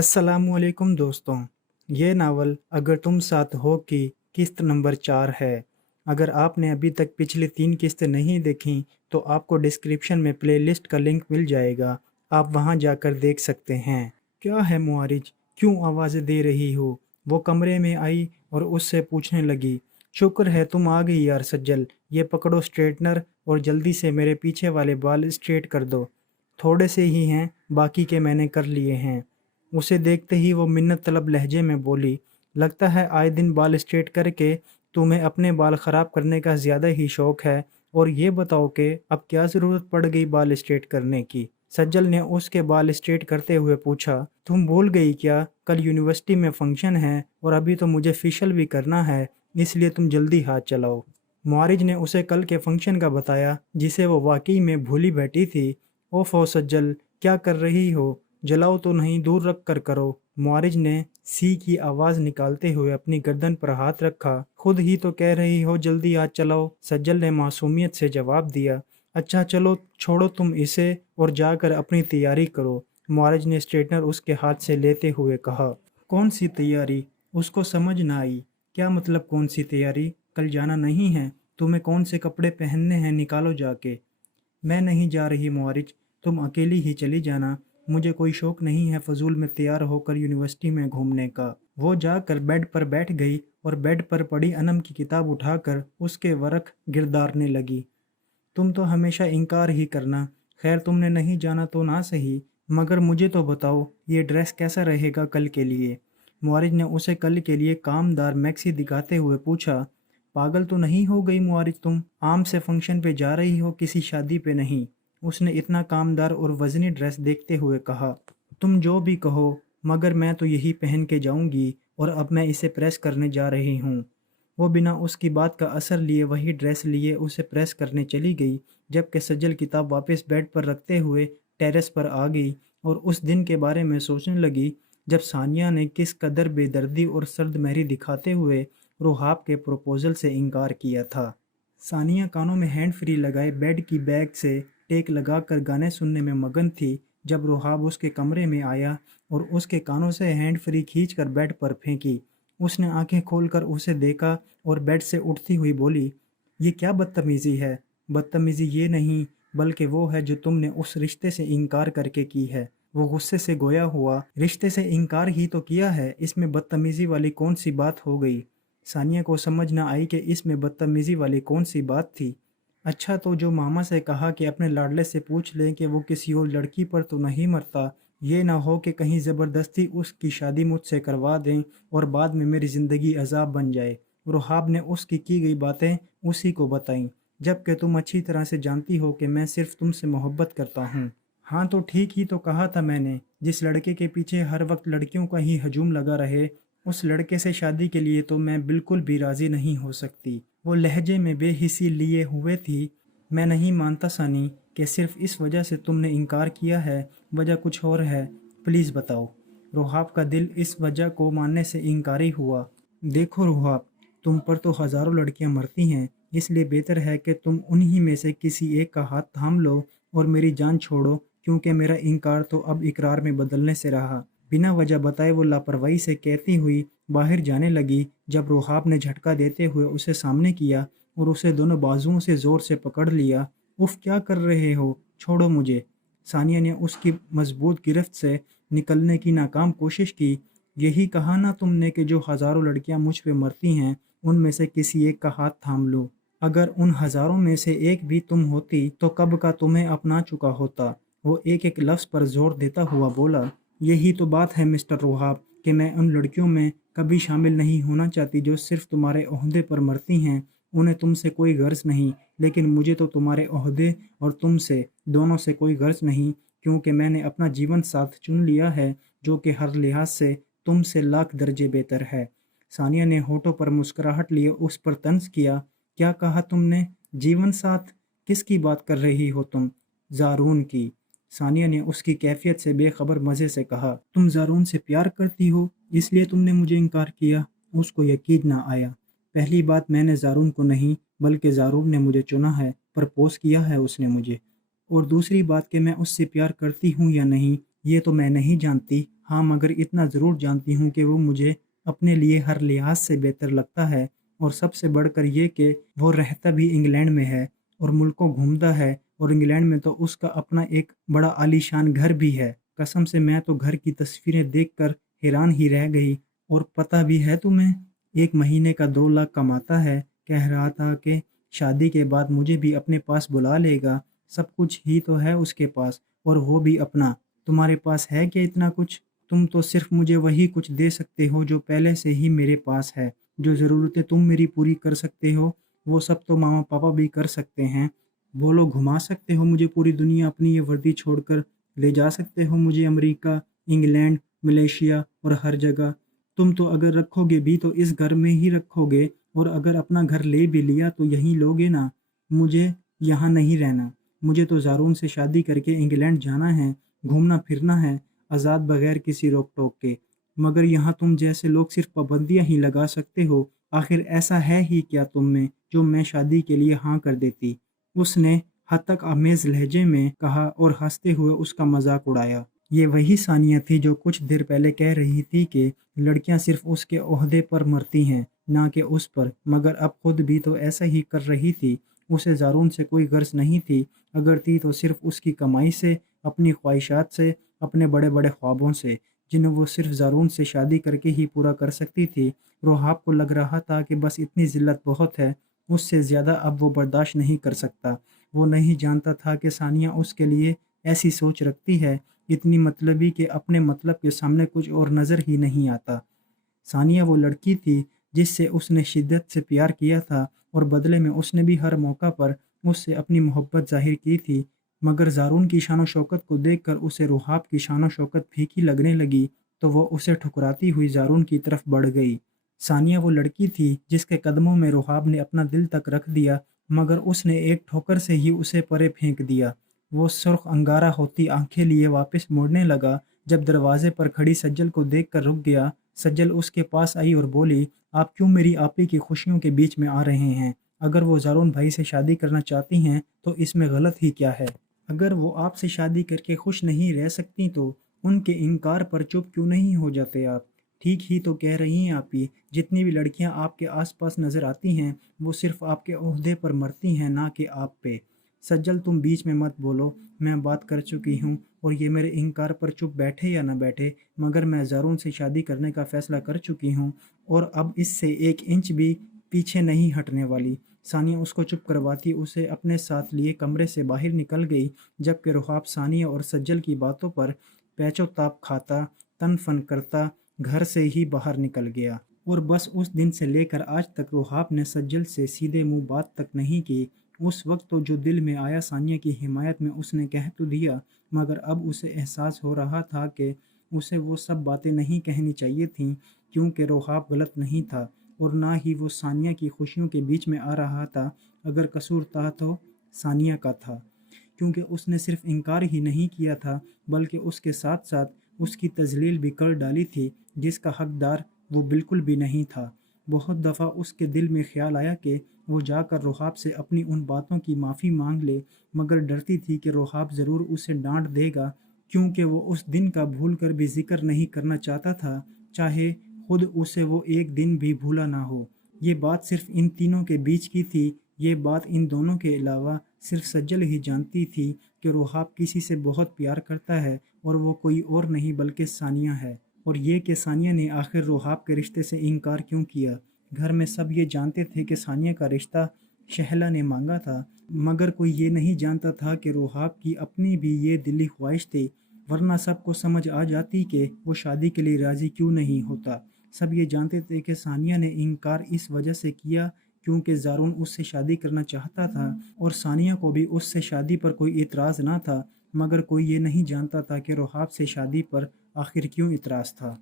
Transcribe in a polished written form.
अस्सलाम वालेकुम दोस्तों। ये नावल अगर तुम साथ हो की किस्त नंबर 4 है। अगर आपने अभी तक पिछली 3 किस्तें नहीं देखी तो आपको डिस्क्रिप्शन में प्लेलिस्ट का लिंक मिल जाएगा, आप वहां जाकर देख सकते हैं। क्या है मुआरिज, क्यों आवाज़ें दे रही हो? वो कमरे में आई और उससे पूछने लगी। शुक्र है तुम आ गई यार सज्जल, ये पकड़ो स्ट्रेटनर और जल्दी से मेरे पीछे वाले बाल स्ट्रेट कर दो। थोड़े से ही हैं, बाकी के मैंने कर लिए हैं। उसे देखते ही वो मिन्नत तलब लहजे में बोली, लगता है आए दिन बाल स्ट्रेट करके तुम्हें अपने बाल ख़राब करने का ज़्यादा ही शौक़ है। और ये बताओ कि अब क्या ज़रूरत पड़ गई बाल स्ट्रेट करने की? सज्जल ने उसके बाल स्ट्रेट करते हुए पूछा, तुम भूल गई क्या, कल यूनिवर्सिटी में फंक्शन है और अभी तो मुझे फेशियल भी करना है, इसलिए तुम जल्दी हाथ चलाओ। मुआरिज ने उसे कल के फंक्शन का बताया जिसे वो वाकई में भूली बैठी थी। ओफो सज्जल, क्या कर रही हो? जलाओ तो नहीं, दूर रख कर करो। मुआरिज ने सी की आवाज़ निकालते हुए अपनी गर्दन पर हाथ रखा। खुद ही तो कह रही हो जल्दी हाथ चलाओ, सज्जल ने मासूमियत से जवाब दिया। अच्छा चलो छोड़ो तुम इसे और जाकर अपनी तैयारी करो, मुआरिज ने स्ट्रेटनर उसके हाथ से लेते हुए कहा। कौन सी तैयारी? उसको समझ ना आई। क्या मतलब कौन सी तैयारी? कल जाना नहीं है? तुम्हें कौन से कपड़े पहनने हैं, निकालो जाके। मैं नहीं जा रही मुआरिज, तुम अकेली ही चली जाना। मुझे कोई शौक नहीं है फजूल में तैयार होकर यूनिवर्सिटी में घूमने का। वो जाकर बेड पर बैठ गई और बेड पर पड़ी अनम की किताब उठाकर उसके वर्क गिरदारने लगी। तुम तो हमेशा इनकार ही करना। खैर तुमने नहीं जाना तो ना सही, मगर मुझे तो बताओ ये ड्रेस कैसा रहेगा कल के लिए? मुआरिज ने उसे कल के लिए कामदार मैक्सी दिखाते हुए पूछा। पागल तो नहीं हो गई मुआरिज, तुम आम से फंक्शन पे जा रही हो, किसी शादी पे नहीं। उसने इतना कामदार और वजनी ड्रेस देखते हुए कहा। तुम जो भी कहो, मगर मैं तो यही पहन के जाऊंगी और अब मैं इसे प्रेस करने जा रही हूँ। वो बिना उसकी बात का असर लिए वही ड्रेस लिए उसे प्रेस करने चली गई, जबकि सज्जल किताब वापस बेड पर रखते हुए टेरेस पर आ गई और उस दिन के बारे में सोचने लगी जब सानिया ने किस कदर बेदर्दी और सर्द महरी दिखाते हुए रुहाब के प्रपोजल से इनकार किया था। सानिया कानों में हैंड फ्री लगाए बेड की बैग से टेक लगाकर गाने सुनने में मगन थी जब रुहाब उसके कमरे में आया और उसके कानों से हैंड फ्री खींचकर बेड पर फेंकी। उसने आंखें खोलकर उसे देखा और बेड से उठती हुई बोली, ये क्या बदतमीज़ी है? बदतमीज़ी ये नहीं, बल्कि वो है जो तुमने उस रिश्ते से इनकार करके की है। वो गुस्से से गोया हुआ, रिश्ते से इनकार ही तो किया है, इसमें बदतमीज़ी वाली कौन सी बात हो गई? सानिया को समझ ना आई कि इसमें बदतमीज़ी वाली कौन सी बात थी। अच्छा तो जो मामा से कहा कि अपने लाडले से पूछ लें कि वो किसी और लड़की पर तो नहीं मरता, ये ना हो कि कहीं ज़बरदस्ती उसकी शादी मुझसे करवा दें और बाद में मेरी ज़िंदगी अजाब बन जाए। रुहाब ने उसकी की गई बातें उसी को बताईं, जबकि तुम अच्छी तरह से जानती हो कि मैं सिर्फ तुमसे मोहब्बत करता हूँ। हाँ तो ठीक ही तो कहा था मैंने, जिस लड़के के पीछे हर वक्त लड़कियों का ही हजूम लगा रहे, उस लड़के से शादी के लिए तो मैं बिल्कुल भी राज़ी नहीं हो सकती। वो लहजे में बेहिसी लिए हुए थी। मैं नहीं मानता सानी कि सिर्फ इस वजह से तुमने इनकार किया है, वजह कुछ और है, प्लीज़ बताओ। रुहाब का दिल इस वजह को मानने से इनकारी हुआ। देखो रुहाब, तुम पर तो हज़ारों लड़कियां मरती हैं, इसलिए बेहतर है कि तुम उन्हीं में से किसी एक का हाथ थाम लो और मेरी जान छोड़ो, क्योंकि मेरा इनकार तो अब इकरार में बदलने से रहा। बिना वजह बताए वो लापरवाही से कहती हुई बाहर जाने लगी जब रुहाब ने झटका देते हुए उसे सामने किया और उसे दोनों बाजुओं से ज़ोर से पकड़ लिया। उफ, क्या कर रहे हो, छोड़ो मुझे। सानिया ने उसकी मजबूत गिरफ्त से निकलने की नाकाम कोशिश की। यही कहा ना तुमने कि जो हज़ारों लड़कियां मुझ पे मरती हैं उनमें से किसी एक का हाथ थाम लो। अगर उन हज़ारों में से एक भी तुम होती तो कब का तुम्हें अपना चुका होता। वो एक एक लफ्ज़ पर जोर देता हुआ बोला। यही तो बात है मिस्टर रुहाब कि मैं उन लड़कियों में कभी शामिल नहीं होना चाहती जो सिर्फ तुम्हारे ओहदे पर मरती हैं। उन्हें तुमसे कोई गर्ज नहीं, लेकिन मुझे तो तुम्हारे ओहदे और तुमसे दोनों से कोई गर्ज नहीं, क्योंकि मैंने अपना जीवन साथ चुन लिया है जो कि हर लिहाज से तुमसे लाख दर्जे बेहतर है। सानिया ने होठों पर मुस्कुराहट लिए उस पर तंज किया। क्या कहा तुमने? जीवन साथ? किसकी बात कर रही हो तुम? ज़ारून की। सानिया ने उसकी कैफियत से बेखबर मज़े से कहा, तुम ज़ारून से प्यार करती हो इसलिए तुमने मुझे इनकार किया? उसको यकीन ना आया। पहली बात, मैंने ज़ारून को नहीं बल्कि ज़ारून ने मुझे चुना है, प्रपोज़ किया है उसने मुझे। और दूसरी बात कि मैं उससे प्यार करती हूँ या नहीं ये तो मैं नहीं जानती, हाँ, मगर इतना ज़रूर जानती हूँ कि वो मुझे अपने लिए हर लिहाज से बेहतर लगता है, और सबसे बढ़कर ये कि वो रहता भी इंग्लैंड में है और मुल्कों घूमता है, और इंग्लैंड में तो उसका अपना एक बड़ा आलीशान घर भी है। कसम से मैं तो घर की तस्वीरें देखकर हैरान ही रह गई। और पता भी है तुम्हें, 1 महीने का 2 लाख कमाता है। कह रहा था कि शादी के बाद मुझे भी अपने पास बुला लेगा। सब कुछ ही तो है उसके पास, और वो भी अपना। तुम्हारे पास है क्या इतना कुछ? तुम तो सिर्फ मुझे वही कुछ दे सकते हो जो पहले से ही मेरे पास है। जो ज़रूरतें तुम मेरी पूरी कर सकते हो, वो सब तो मामा पापा भी कर सकते हैं। बोलो, घुमा सकते हो मुझे पूरी दुनिया, अपनी ये वर्दी छोड़कर ले जा सकते हो मुझे अमेरिका, इंग्लैंड, मलेशिया और हर जगह। तुम तो अगर रखोगे भी तो इस घर में ही रखोगे, और अगर अपना घर ले भी लिया तो यहीं लोगे ना। मुझे यहाँ नहीं रहना। मुझे तो ज़ारून से शादी करके इंग्लैंड जाना है, घूमना फिरना है, आज़ाद बगैर किसी रोक टोक के। मगर यहाँ तुम जैसे लोग सिर्फ पाबंदियाँ ही लगा सकते हो। आखिर ऐसा है ही क्या तुम में जो मैं शादी के लिए हाँ कर देती? उसने हतक आमेज़ लहजे में कहा और हंसते हुए उसका मजाक उड़ाया। ये वही सानिया थी जो कुछ देर पहले कह रही थी कि लड़कियां सिर्फ उसके ओहदे पर मरती हैं, ना कि उस पर। मगर अब खुद भी तो ऐसा ही कर रही थी। उसे ज़ारून से कोई गर्ज नहीं थी, अगर थी तो सिर्फ उसकी कमाई से, अपनी ख्वाहिशात से, अपने बड़े बड़े ख्वाबों से, जिन्हें वो सिर्फ ज़ारून से शादी करके ही पूरा कर सकती थी। रोहाब को लग रहा था कि बस इतनी ज़िल्लत बहुत है, उससे ज़्यादा अब वो बर्दाश्त नहीं कर सकता। वो नहीं जानता था कि सानिया उसके लिए ऐसी सोच रखती है, इतनी मतलबी कि अपने मतलब के सामने कुछ और नज़र ही नहीं आता। सानिया वो लड़की थी जिससे उसने शिद्दत से प्यार किया था, और बदले में उसने भी हर मौका पर उससे अपनी मोहब्बत ज़ाहिर की थी। मगर ज़ारून की शान शौकत को देखकर उसे रुहाब की शान शौकत फीकी लगने लगी, तो वो उसे ठुकराती हुई ज़ारून की तरफ बढ़ गई। सानिया वो लड़की थी जिसके कदमों में रुहाब ने अपना दिल तक रख दिया, मगर उसने एक ठोकर से ही उसे परे फेंक दिया। वो सुर्ख अंगारा होती आंखें लिए वापस मुड़ने लगा, जब दरवाजे पर खड़ी सज्जल को देखकर रुक गया। सज्जल उसके पास आई और बोली, आप क्यों मेरी आपी की खुशियों के बीच में आ रहे हैं? अगर वो ज़ारून भाई से शादी करना चाहती हैं तो इसमें गलत ही क्या है? अगर वो आपसे शादी करके खुश नहीं रह सकती तो उनके इनकार पर चुप क्यों नहीं हो जाते आप? ठीक ही तो कह रही हैं आपी, जितनी भी लड़कियां आपके आसपास नज़र आती हैं वो सिर्फ आपके ओहदे पर मरती हैं, ना कि आप पे। सज्जल, तुम बीच में मत बोलो, मैं बात कर चुकी हूँ, और ये मेरे इनकार पर चुप बैठे या ना बैठे, मगर मैं ज़ारून से शादी करने का फ़ैसला कर चुकी हूँ, और अब इससे 1 इंच भी पीछे नहीं हटने वाली। सानिया उसको चुप करवाती उसे अपने साथ लिए कमरे से बाहर निकल गई, जबकि रुहाब सानिया और सज्जल की बातों पर पैचो-ताप खाता, तन-फन करता घर से ही बाहर निकल गया। और बस उस दिन से लेकर आज तक रुहाब ने सज्जल से सीधे मुँह बात तक नहीं की। उस वक्त तो जो दिल में आया सानिया की हिमायत में उसने कह तो दिया, मगर अब उसे एहसास हो रहा था कि उसे वो सब बातें नहीं कहनी चाहिए थीं, क्योंकि रुहाब गलत नहीं था, और ना ही वो सानिया की खुशियों के बीच में आ रहा था। अगर कसूर था तो सानिया का था, क्योंकि उसने सिर्फ इनकार ही नहीं किया था, बल्कि उसके साथ साथ उसकी तजलील भी कर डाली थी, जिसका हकदार वो बिल्कुल भी नहीं था। बहुत दफ़ा उसके दिल में ख्याल आया कि वो जाकर रुहाब से अपनी उन बातों की माफ़ी मांग ले, मगर डरती थी कि रुहाब ज़रूर उसे डांट देगा, क्योंकि वो उस दिन का भूल कर भी जिक्र नहीं करना चाहता था, चाहे खुद उसे वो एक दिन भी भूला ना हो। ये बात सिर्फ इन तीनों के बीच की थी। ये बात इन दोनों के अलावा सिर्फ सज्जल ही जानती थी कि रुहाब किसी से बहुत प्यार करता है, और वो कोई और नहीं बल्कि सानिया है। और ये कि सानिया ने आखिर रुहाब के रिश्ते से इनकार क्यों किया। घर में सब ये जानते थे कि सानिया का रिश्ता शहला ने मांगा था, मगर कोई ये नहीं जानता था कि रुहाब की अपनी भी ये दिली ख्वाहिश थी, वरना सबको समझ आ जाती कि वो शादी के लिए राज़ी क्यों नहीं होता। सब ये जानते थे कि सानिया ने इनकार इस वजह से किया क्योंकि ज़ारून उससे शादी करना चाहता था, और सानिया को भी उससे शादी पर कोई इतराज़ ना था, मगर कोई ये नहीं जानता था कि रुहाब से शादी पर आखिर क्यों इतराज़ था।